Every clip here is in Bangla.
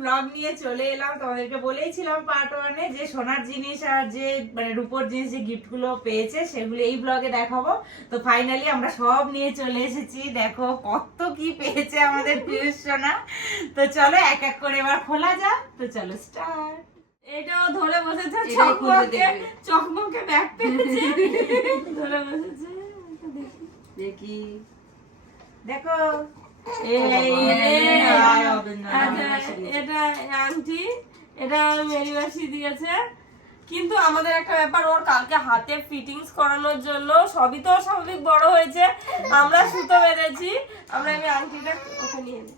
ব্লগ নিয়ে চলে এলাম। তোমাদেরকে বলেইছিলাম পার্ট 1-এ যে সোনার জিনিস আর যে মানে রূপোর জিনিস যে গিফট গুলো পেয়েছে সেগুলো এই ব্লগে দেখাবো। তো ফাইনালি আমরা সব নিয়ে চলে এসেছি। দেখো কত কি পেয়েছে আমাদের পিয়ুষ সোনা। তো চলো এক এক করে এবার খোলা যাক। তো চলো স্টার্ট। এটাও ধরে বসেছে, চকমকে ব্যাগ পেয়েছে, ধরে বসেছে। দেখি দেখো এটা আংটি, এটা মেরি মাসি দিয়েছে। কিন্তু আমাদের একটা ব্যাপার, ওর কালকে হাতে ফিটিংস করানোর জন্য সবই তো স্বাভাবিক বড় হয়েছে, আমরা সুতো বেঁধেছি। আমি আংটিটা ওকে নিয়ে নিই।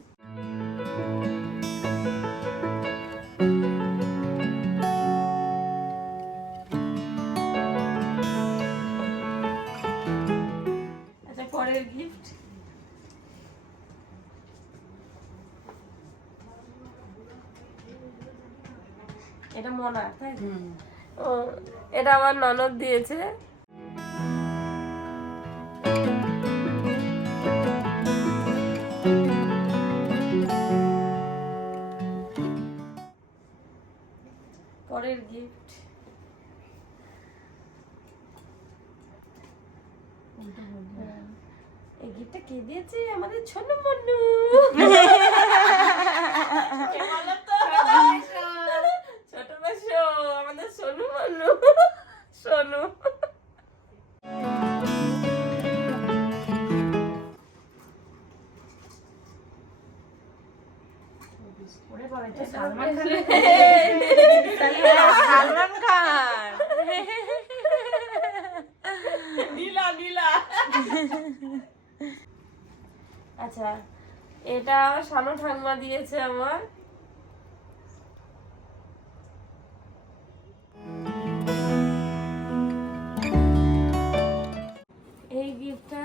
আচ্ছা, পরের গিফট এটা মনা, তাই? ও, এটা আমার ননদ দিয়েছে। পরের গিফট এই গিফটটা কে দিয়েছে? আমাদের ছোট মন্নু। ছোট মেশো, আমাদের সোনু মন্নু, সোনু। সালমান খান। নীলা নীলা। আচ্ছা, এটা শানু ঠাকুমা দিয়েছে আমার। এই গিফটটা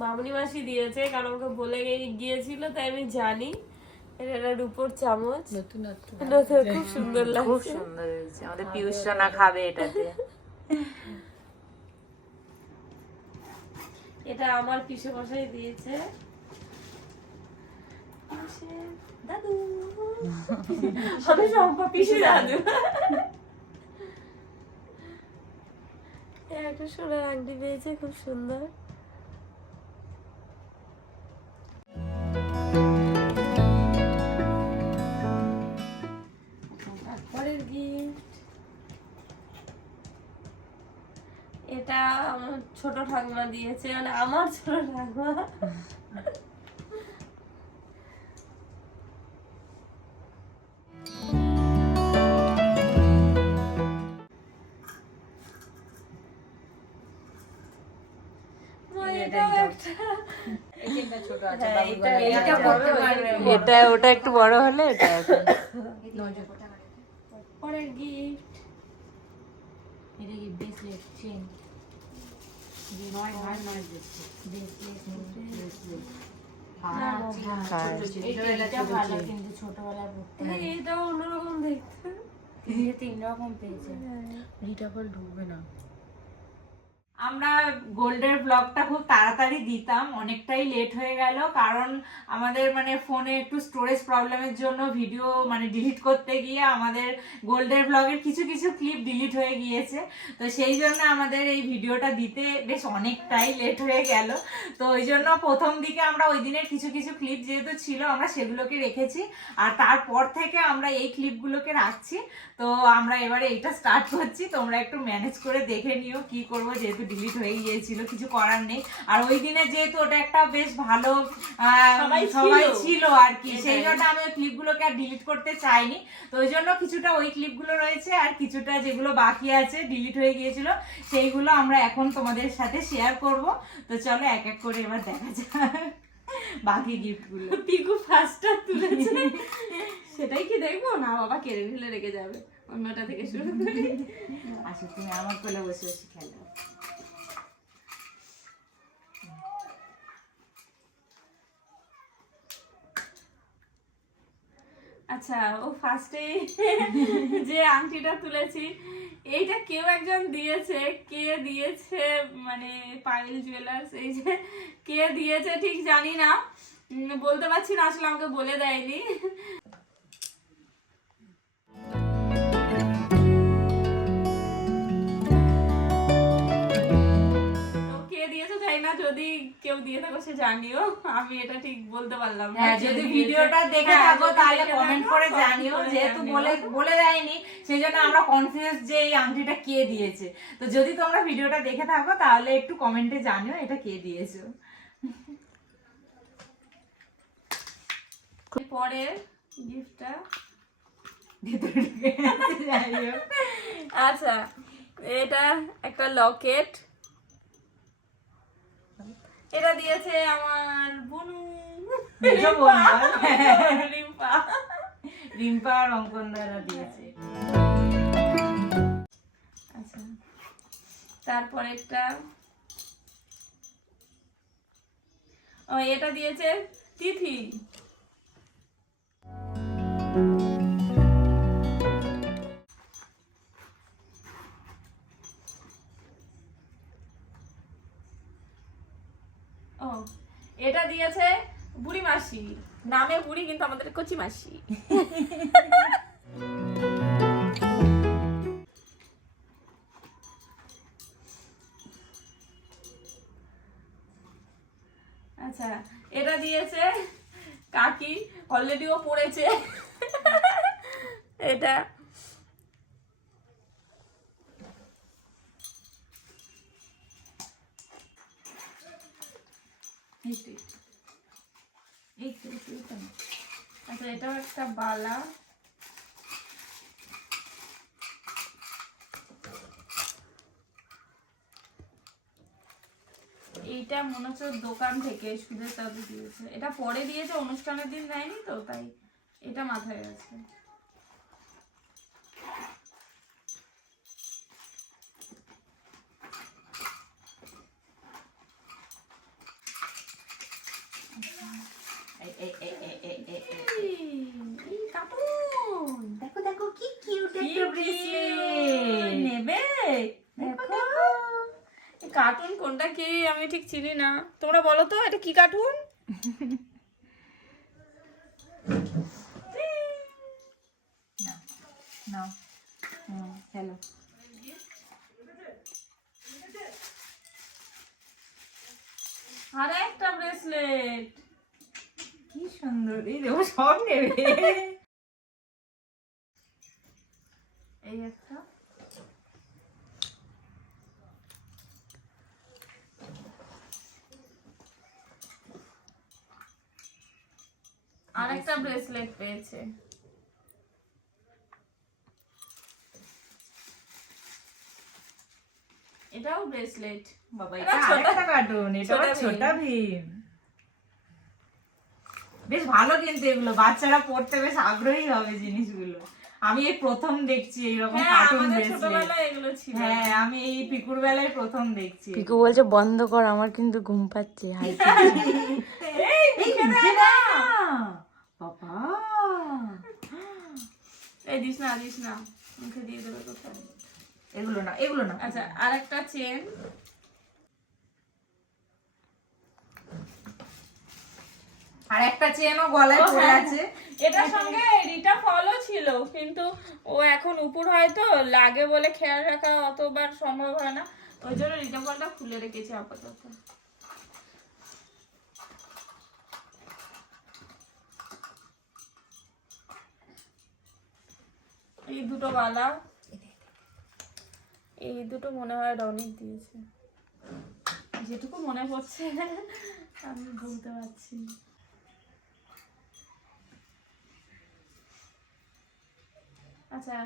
মামনি মাসি দিয়েছে, কারণ ওকে বলে গিয়েছিল, তাই আমি জানি। এটা রূপোর চামচ, নতুন খুব সুন্দর লাগছে। খুব সুন্দর হয়েছে। আমাদের পিয়ুষ সোনা খাবে এটাতে। এটা আমার পিসে মশাই দিয়েছে। দাদু, আমি সম্পা পিসে দাদু। একটা সোনার আংটি পেয়েছে, খুব সুন্দর। পরের গিফট এটা আমার ছোট ঠাকুমা দিয়েছে, মানে আমার ছোট ঠাকুমা। এটা ওটা একটু বড় হলে এটা এখন। পরের গিফট এটা কি ব্রেসলেট চেন যে নয় ভাই নয় ব্রেসলেট এটা ভালো, কিন্তু ছোটবেলায় পড়তে এটাও অন্যরকম দেখতে। 3 রকম পেয়েছে। রিটাবল ঢুকবে না। আমরা গোল্ডের ব্লগটা খুব তাড়াতাড়ি দিতাম, অনেকটাই লেট হয়ে গেল, কারণ আমাদের মানে ফোনে একটু স্টোরেজ প্রবলেমের জন্য ভিডিও মানে ডিলিট করতে গিয়ে আমাদের গোল্ডের ব্লগের কিছু কিছু ক্লিপ ডিলিট হয়ে গিয়েছে। তো সেই জন্য আমাদের এই ভিডিওটা দিতে বেশ অনেকটাই লেট হয়ে গেল। তো ওই জন্য প্রথম দিকে আমরা ওই দিনের কিছু কিছু ক্লিপ যেহেতু ছিল আমরা সেগুলোকে রেখেছি, আর তারপর থেকে আমরা এই ক্লিপগুলোকে রাখছি। তো আমরা এবারে এইটা স্টার্ট করছি, তোমরা একটু ম্যানেজ করে দেখে নিও কি করবো, যেহেতু ডিলিট হয়ে গিয়েছিল, কিছু করার নেই। আর ওই দিনে যেহেতু ওটা একটা বেশ ভালো সবাই ছিল আর কি, সেই জন্য আমি ওই ক্লিপগুলোকে আর ডিলিট করতে চাইনি। তো ওই জন্য কিছুটা ওই ক্লিপগুলো রয়েছে, আর কিছুটা যেগুলো বাকি আছে ডিলিট হয়ে গিয়েছিল সেইগুলো আমরা এখন তোমাদের সাথে শেয়ার করব। তো চলো এক এক করে এবার দেখা যাক বাকি গিফটগুলো। পিকু ফার্স্টটা তুলেছে, সেটাই কি দেখবো না বাবা, কেড়ে ফেলে রেখে যাবে। অন্যটা থেকে শুরু করি। আচ্ছা, তুমি আমার কোলে বসে বসে খেলো। আচ্ছা, ও ফার্স্টে যে আংটিটা তুলেছি, এইটা কেউ একজন দিয়েছে। কে দিয়েছে মানে পায়েল জুয়েলার্স, এই যে কে দিয়েছে ঠিক জানি না। বলতে পারছি না, আসলে আমাকে বলে দেয়নি। কে দিয়েছে জানি না, যদি কেউ দিয়ে থাকো সে জানিও, আমি এটা ঠিক বলতে পারলাম না। হ্যাঁ, যদি ভিডিওটা দেখে থাকো তাহলে কমেন্ট করে জানিও, যেহেতু বলে দেয়নি সেই জন্য আমরা কনফিউজ যে এই আংটিটা কে দিয়েছে। তো যদি তোমরা ভিডিওটা দেখে থাকো তাহলে একটু কমেন্টে জানিও এটা কে দিয়েছো। পরের গিফটটা আচ্ছা, এটা একটা লকেট, এটা দিয়েছে আমার বোনু রিম্পা। রিম্পা আর অঙ্কন দ্বারা দিয়েছে। আচ্ছা, তারপর একটা এটা দিয়েছে তিথি। ও এটা দিয়েছে বুড়ি মাসি, নামে বুড়ি কিন্তু আমাদের কচি মাসি। আচ্ছা, এটা দিয়েছে কাকি, অলরেডি ও পড়েছে। এটা আচ্ছা, এটাও একটা বালা। এইটা মনে হচ্ছে দোকান থেকে সুদের চাঁদে দিয়েছে, এটা পরে দিয়েছে, অনুষ্ঠানের দিন দেয়নি তো তাই এটা মাথায় আছে। দেখো দেখো কি কিউট একটা ব্রেসলেট নেবে। দেখো কার্টুন কোনটা কি আমি ঠিক চিনি না, তোমরা বলো তো এটা কি কার্টুন? নাও হ্যালো। আর একটা ব্রেসলেট, কি সুন্দর, এই দেখো সব নেবে। এই একটা, আর একটা ব্রেসলেট পেয়েছে। এটাও ব্রেসলেট। বাবা এটা আরেকটা কার্টুন, এটা ছোটা ভীম। বেশ ভালো, কিন্তু এগুলো বাচ্চারা পড়তে বেশ আগ্রহী হবে জিনিসগুলো। আমি এই প্রথম দেখছি এইরকম কার্টুন ব্রেসলেট। ছোটবেলায় এগুলো ছিল। হ্যাঁ, আমি এই পিকুর বেলায় প্রথম দেখছি। পিকু বলছে বন্ধ কর, আমার কিন্তু ঘুম পাচ্ছে। এই মুখে না বাবা, এই দিস না মুখে দিয়ে দেবে কোথায়। এগুলো না। আচ্ছা, আরেকটা চেন, আর একটা চেনও গলায় পড়ে আছে। এটার সঙ্গে রিটা ফলও ছিল, কিন্তু ও এখন উপর হয়তো লাগে বলে খেয়াল রাখা অতবার সম্ভব হয় না, ওই জন্য রিটা ফলটা খুলে রেখেছি আপাতত। এই দুটো বালা, এই দুটো মনে হয় রনিক দিয়েছে, যেটুকু মনে পড়ছে আমি বলতে পারছি। আচ্ছা,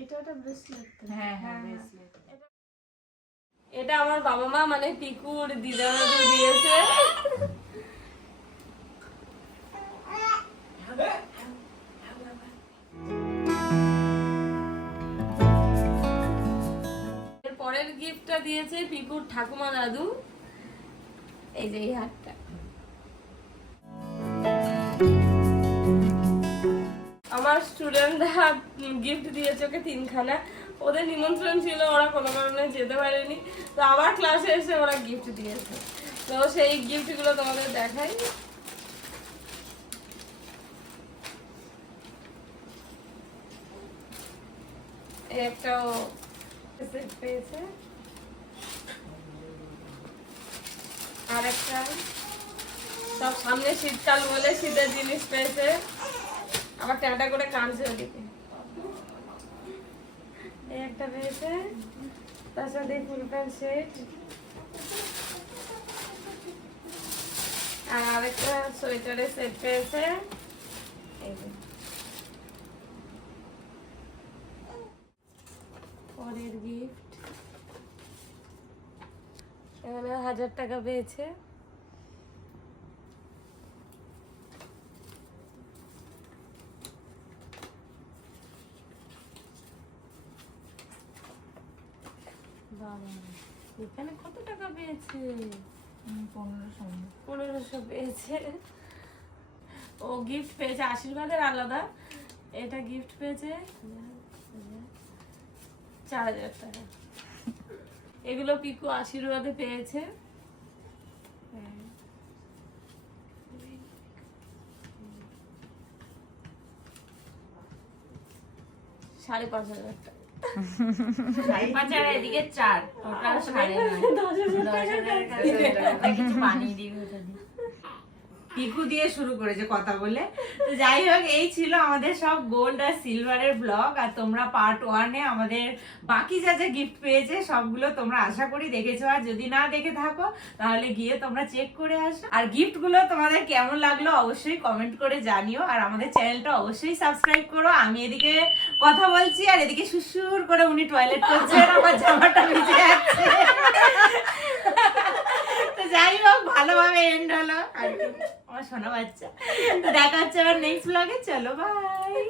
এটা একটা ব্রেসলেট। হ্যাঁ ব্রেসলেট। এটা আমার বাবা মা মানে পিকুর দিদারা দিয়েছে। পরের গিফটটা দিয়েছে পিকুর ঠাকুমা দাদু, এই যে এই হারটা। আমার স্টুডেন্টরা গিফট দিয়েছে ওকে 3খানা, ওদের নিমন্ত্রণ ছিল, ওরা কোনো কারণে যেতে পারেনি, তো আবার ক্লাসে এসে ওরা গিফট দিয়েছে। তো সেই গিফটগুলো তোমাদের দেখাই। একটাও সেট পেয়েছে, আর একটা সব সামনে শীতকাল বলে শীতের জিনিস পেয়েছে, আবার টাটা করে কাঁদছে ওদিকে। এই একটা পেয়েছে, তার সাথে ফুল প্যান্ট সেট, আর আরেকটা সোয়েটারের সেট পেয়েছে। এই যে পরের গিফট, এখানে 1000 টাকা পেয়েছে। বাবা, এখানে কত টাকা পেয়েছে? 1500 পেয়েছে। ও গিফট পেয়েছে আশীর্বাদের আলাদা, এটা গিফট পেয়েছে 4000 টাকা। এগুলো পিকু আশীর্বাদে পেয়েছে। 5500 টাকা। 5.5 আর এদিকে 4, টোটাল 10,500 কিছু বানিয়ে দিবি ওটা দিয়ে। পিকু দিয়ে শুরু করেছে কথা বলে। তো যাই হোক, এই ছিল আমাদের সব গোল্ড আর সিলভারের ব্লগ। আর তোমরা পার্ট 1-এ আমাদের বাকি যা যা গিফট পেয়েছে সবগুলো তোমরা আশা করি দেখেছো, আর যদি না দেখে থাকো তাহলে গিয়ে তোমরা চেক করে আসো। আর গিফট গুলো তোমাদের কেমন লাগলো অবশ্যই কমেন্ট করে জানিও, আর আমাদের চ্যানেলটা অবশ্যই সাবস্ক্রাইব করো। আমি এদিকে কথা বলছি আর এদিকে সুসুর করে উনি টয়লেট করছেন, আমার জামাটা ভিজে যাচ্ছে। তো যাই হোক, ভালোভাবে এন্ড হলো আর কি, আমার সোনা বাচ্চা। তো দেখা হচ্ছে আবার নেক্সট ব্লগে, চলো বাই।